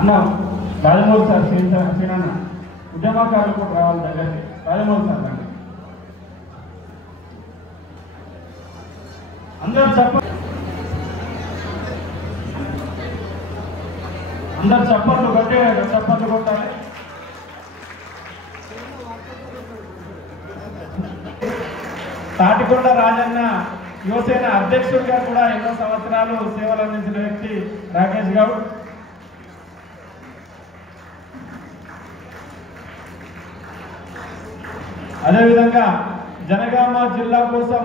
అన్న రాజమౌళి సార్ సీనన్న ఉద్యమకారులు కూడా రావాలి దగ్గరికి. రాజమౌళి సార్ రండి. అందరూ చప్పట్లు కొట్టే చప్పట్లు కొట్టాలి. తాటికొండ రాజన్న యువసేన అధ్యక్షుడిగా కూడా ఎన్నో సంవత్సరాలు సేవలు అందించిన వ్యక్తి రాకేష్ గౌడ్. అదేవిధంగా జనగామ జిల్లా కోసం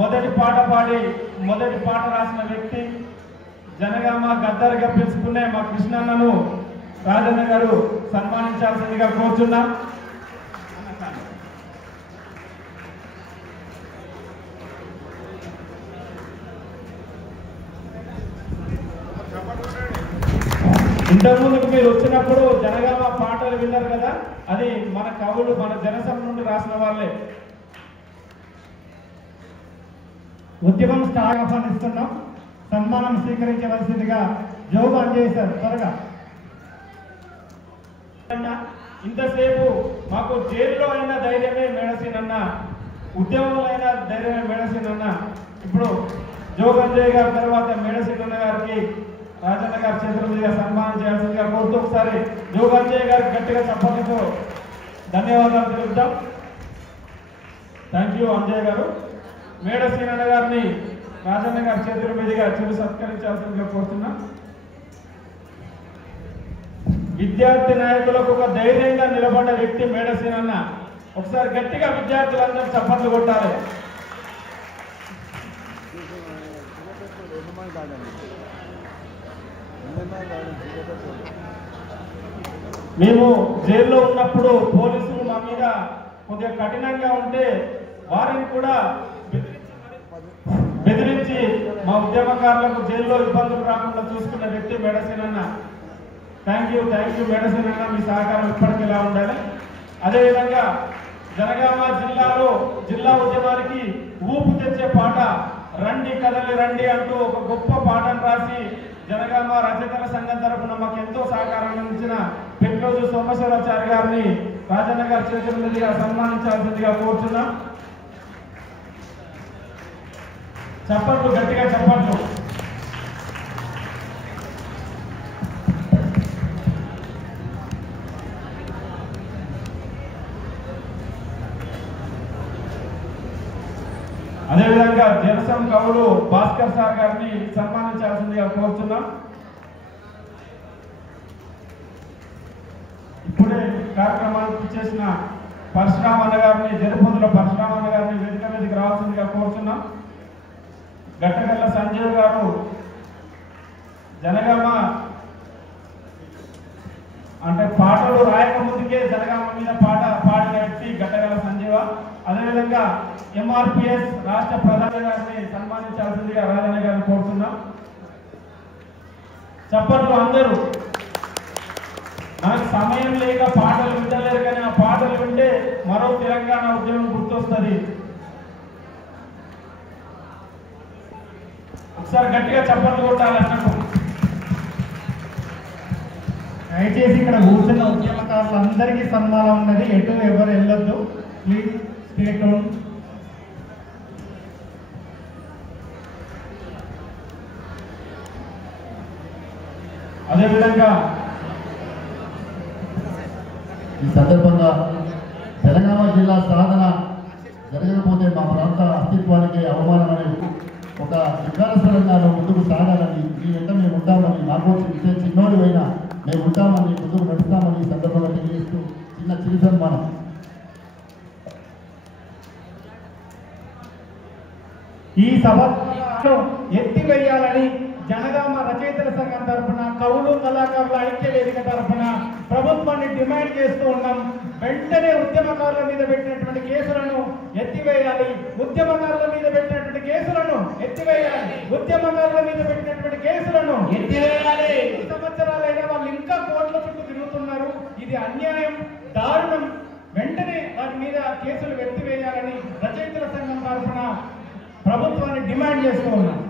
మొదటి పాట పాడి మొదటి పాట రాసిన వ్యక్తి, జనగామ గద్దరుగా పిలుచుకునే మా కృష్ణన్నను రాజన్న గారు సన్మానించాల్సిందిగా కోరుచున్నాం. ఇంతకుముందుకు మీరు వచ్చినప్పుడు జనగామ పాటలు విన్నారు కదా, అది మన కవులు మన జనసభ నుండి రాసిన వాళ్ళే. ఉద్యమం స్టార్ట్ ఆహ్వానిస్తున్నాం. సన్మానం స్వీకరించవలసిందిగా జోగు అంజేశారు. త్వరగా ఇంతసేపు మాకు జైల్లో అయిన ధైర్యమే మేడసీనన్న, ఉద్యమంలో అయిన ధైర్యమే మేడసీనన్న. ఇప్పుడు జోగు అంజయ్ గారి తర్వాత మేడసీనన్న గారికి రాజన్న గారి చేతుల మీదుగా సన్మానం చేయాల్సిందిగా కోరుతూ ఒకసారి జోగు అంజయ్ గారికి గట్టిగా చప్పట్లతో ధన్యవాదాలు తెలుపుతాం. థ్యాంక్ యూ అంజయ్ గారు. మేడసీనన్న గారిని రాజన్న గారి చేతుల మీదుగా చిరు సత్కరించాల్సిందిగా కోరుతున్నాం. విద్యార్థి నాయకులకు ఒక ధైర్యంగా నిలబడ్డ వ్యక్తి మేడసీనన్న. ఒకసారి గట్టిగా విద్యార్థులందరూ చప్పట్లు కొట్టాలి. మేము జైల్లో ఉన్నప్పుడు పోలీసులు మా మీద కొద్దిగా కఠినంగా ఉంటే వారిని కూడా బెదిరించి మా ఉద్యమకారులకు జైల్లో ఇబ్బందులు రాకుండా చూసుకున్న వ్యక్తి మేడసీనన్న. థ్యాంక్ యూ మేడసీనన్న, మీ సహకారం ఇప్పటికీ ఇలా ఉండాలి. అదేవిధంగా జనగామ జిల్లాలో జిల్లా ఉద్యమానికి ఊపు తెచ్చే పాట రండి కదలి రండి అంటూ ఒక గొప్ప పాటను రాసి జనగామ రచయితల సంఘం తరఫున మాకు ఎంతో సహకారం అందించిన పెట్రోజు సోమేశ్వరాచారి గారిని రాజన్న గారి చేతుల మీదుగా సన్మానించాల్సిందిగా కోరుతున్నాం. చప్పట్లు గట్టిగా చప్పట్లు. అదేవిధంగా జనసం కవులు భాస్కర్ సార్ గారిని సన్మానించాల్సిందిగా కోరుతున్నాం. ఇప్పుడే కార్యక్రమానికి చేసిన పరశురామన్న గారిని, జనపొందుల పరశురామన్న గారిని వేదిక మీదకి రావాల్సిందిగా కోరుతున్నాం. గట్టగల్ల సంజీవ్ గారు జనగామ అంటే పాటలు రాయక ముందుకే జనగామ మీద పాట పాడిన వ్యక్తి గట్టగల్ల సంజీవ. అదేవిధంగా ఎంఆర్పిఎస్ రాష్ట్ర ప్రధాని గారిని సన్మానించాల్సిందిగా రాజన్న గారిని కోరుతున్నాం. చప్పట్లు అందరూ. మనకు సమయం లేక పాటలు వింటలేరు, కానీ ఆ పాటలు వింటే మరో తెలంగాణ ఉద్యమం గుర్తొస్తుంది. ఒకసారి గట్టిగా చప్పట్లు కొట్టాలి అన్నట్టు. దయచేసి ఇక్కడ కూర్చున్న ఉద్యమకారులందరికీ సన్మానం ఉన్నది. ఎటు ఎవరు వెళ్ళొద్దు. Please stay tune. అదేవిధంగా ఈ సందర్భంగా తెలంగాణ జిల్లా సాధన జరగకపోతే మా ప్రాంత అస్తిత్వానికి అవమానమని ఒక వికారస్వరంగా ముందుకు సాగాలని, మీ వెంట మేము ఉంటామని, నాకు చిన్నోడు అయినా మేము ఉంటామని, ముందుకు నడుస్తామని ఈ సందర్భంగా తెలియజేస్తూ చిరు సన్మానం. ఈ సభను ఎత్తివేయాలని జనగామ రచయితల సంఘం తరఫున, కవులు కళాకారుల ఐక్య వేదిక తరఫున ప్రభుత్వాన్ని డిమాండ్ చేస్తూ ఉన్నాం. వెంటనే ఉద్యమకారుల మీద పెట్టినటువంటి కేసులను ఎత్తివేయాలి. ఉద్యమకారుల మీద పెట్టినటువంటి కేసులను ఎత్తివేయాలి. ఉద్యమకారుల మీద పెట్టినటువంటి కేసులను ఎత్తివేయాలి. 2 సంవత్సరాలైనా వాళ్ళు ఇంకా కోర్టుల చుట్టూ తిరుగుతున్నారు. ఇది అన్యాయం, దారుణం. వెంటనే వారి మీద కేసులు ఎత్తివేయాలని రచయితల సంఘం తరఫున ప్రభుత్వాన్ని డిమాండ్ చేస్తూ ఉన్నాం.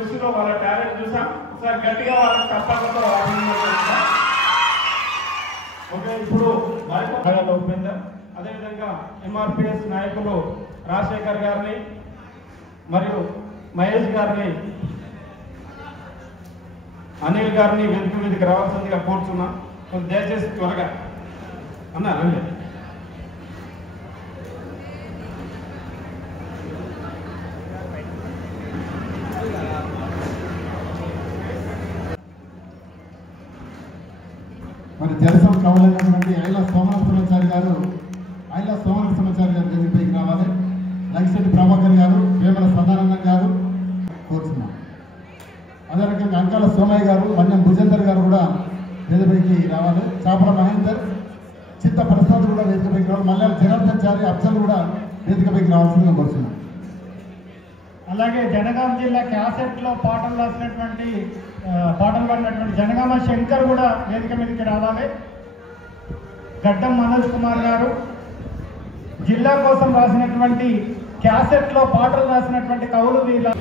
కృషిలో వాళ్ళ టాలెంట్ చూసాం. ఒకసారి గట్టిగా వాళ్ళకి తప్పకుండా అభినందనలు. ఓకే, ఇప్పుడు మరికొంత ఉపేందర్, అదేవిధంగా ఎంఆర్పిఎస్ నాయకులు రాజశేఖర్ గారిని మరియు మహేష్ గారిని, అనిల్ గారిని వేదిక మీదకి రావాల్సిందిగా కోరుతున్నాం. కొంచెం దయచేసి త్వరగా అన్నా రండి. మరి జలసం కవలైనటువంటి ఐలా సోమనాథాచారి గారు వేదికపైకి రావాలి. లక్ష్మీ ప్రభాకర్ గారు, వేమల సదానందం గారు కోరుతున్నాం. అదే రకంగా అంకాల సోమయ్య గారు, మన్యం భుజేందర్ గారు కూడా వేదికపైకి రావాలి. చాపల మహేందర్, చిత్త ప్రసాద్ కూడా వేదికపైకి రావాలి. మల్యాల జనార్దన్ చారి, అఫ్జల్ కూడా వేదికపైకి రావాల్సిందిగా కోరుతున్నాం. అలాగే జనగామ జిల్లా క్యాసెట్లో పాటలు పాడినటువంటి జనగామ శంకర్ కూడా వేదిక మీదకి రావాలి. గడ్డం మనోజ్ కుమార్ గారు జిల్లా కోసం రాసినటువంటి క్యాసెట్లో పాటలు రాసినటువంటి కవులు వీళ్ళ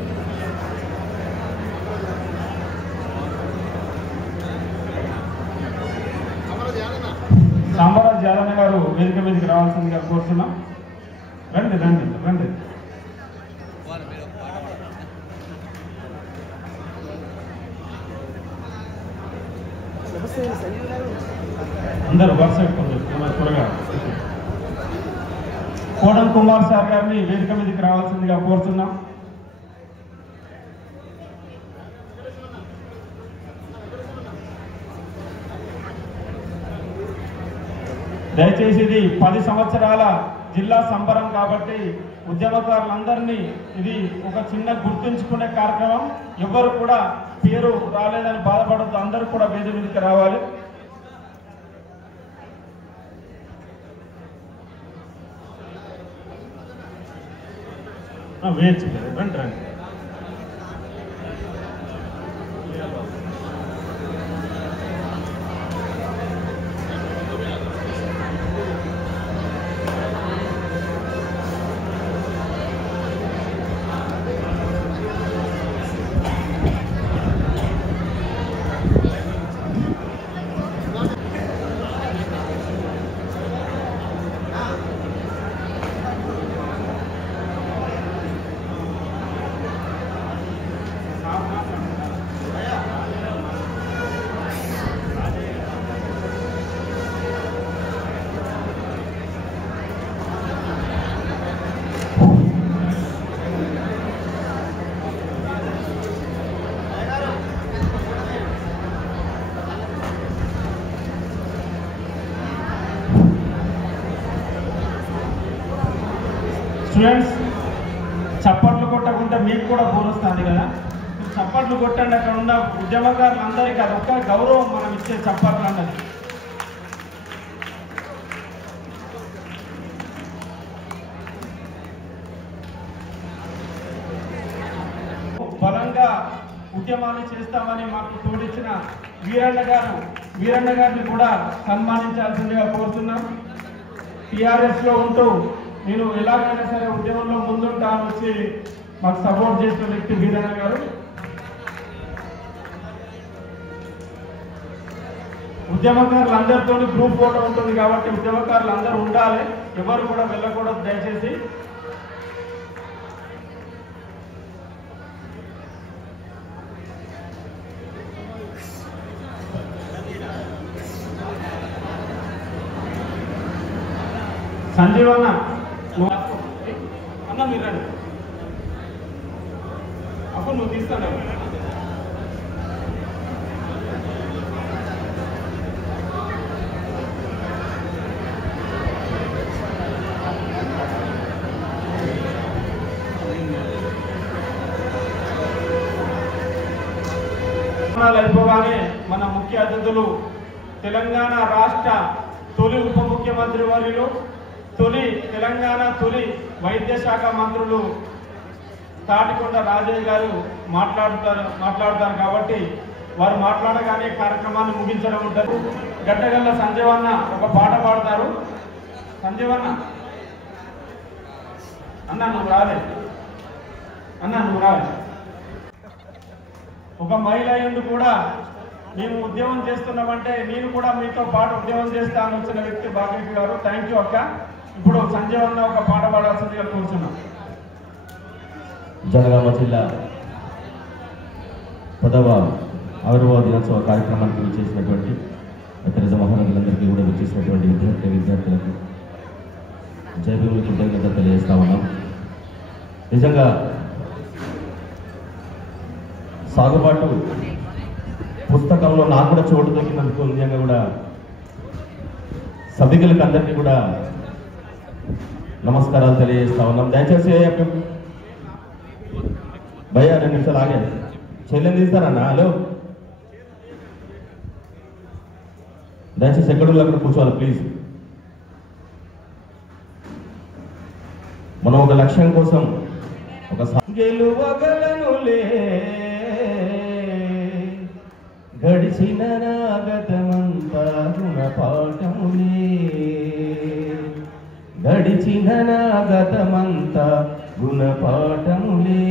సాంబరాజ్ యాదవ్ గారు వేదిక మీదకి రావాల్సిందిగా కోరుతున్నాం. రండి రండి రండి. అందరూ వరుస త్వరగా. కోడం కుమార్ సార్ గారిని వేదిక మీదకి రావాల్సిందిగా కోరుతున్నాం. దయచేసి ఇది 10 సంవత్సరాల జిల్లా సంబరం కాబట్టి ఉద్యమకారులందరినీ ఇది ఒక చిన్న గుర్తుంచుకునే కార్యక్రమం. ఎవరు కూడా పేరు రాలేదని బాధపడద్దు, అందరూ కూడా వేదిక మీదకి రావాలి. వేచి రండి రండి. స్టూడెంట్స్, చప్పట్లు కొట్టకుండా మీకు కూడా బోరుస్తుంది కదా, చప్పట్లు కొట్టండి. అక్కడ ఉన్న ఉద్యమకారులందరికీ అదొక్క గౌరవం మనం ఇచ్చే చప్పట్లు అన్నది. బలంగా ఉద్యమాలు చేస్తామని మాకు తోడిచ్చిన వీరన్న గారిని కూడా సన్మానించాల్సిందిగా కోరుతున్నాం. టీఆర్ఎస్ లో ఉంటూ నేను ఎలాగైనా సరే ఉద్యమంలో ముందుంటాను వచ్చి మాకు సపోర్ట్ చేసిన వ్యక్తి వీరన్న గారు. ఉద్యమకారులందరితో గ్రూప్ ఫోటో ఉంటుంది కాబట్టి ఉద్యమకారులు అందరూ ఉండాలి, ఎవరు కూడా వెళ్ళకూడదు దయచేసి. సంజీవ్ అన్న అన్న మీరు రండి. అప్పుడు నువ్వు తీస్తాను. అయిపోగానే మన ముఖ్య అతిథులు తెలంగాణ రాష్ట్ర తొలి ఉప ముఖ్యమంత్రి వర్యులు, తెలంగాణ తొలి వైద్య శాఖ మంత్రులు తాటికొండ రాజయ్య గారు మాట్లాడుతారు కాబట్టి వారు మాట్లాడగానే కార్యక్రమాన్ని ముగించడం ఉంటుంది. గడ్డగల్ల సంజీవన్న ఒక పాట పాడతారు. సంజీవన్న అన్న నువ్వు రాలే. ఒక మహిళ అయ్యుండి కూడా మేము ఉద్యమం చేస్తున్నామంటే నేను కూడా మీతో పాటు ఉద్యమం చేస్తా అని వచ్చిన వ్యక్తి భాగ్యరెడ్డి గారు. థ్యాంక్ యూ అక్క. ఇప్పుడు సంజయ్ అన్న ఒక పాట పాడాల్సిందిగా కూర్చున్నాం. జనగామ జిల్లా 10వ ఆవిర్భావ దినోత్సవ కార్యక్రమానికి విచ్చేసినటువంటి ఇతర మహారాజులందరికీ కూడా విచ్చేసినటువంటి విద్యార్థులకు జయభీములు కృతజ్ఞత తెలియజేస్తా ఉన్నాం. నిజంగా సాగుబాటు పుస్తకంలో నాకు కూడా చోటు దొరికినందుకు నిజంగా కూడా సభికులకు అందరికీ కూడా నమస్కారాలు తెలియజేస్తా ఉన్నాం. దయచేసి భయ్యా 2 నిమిషాలు ఆగే చెల్లెని తీస్తారన్నా. హలో, దయచేసి ఎక్కడ అక్కడ కూర్చోవాలి ప్లీజ్. మనం ఒక లక్ష్యం కోసం ఒక గెలువగలనులే గడిచిన నాగతమంతా గుణపాఠములే, గడిచిన నాగతమంతా గుణపాఠములే.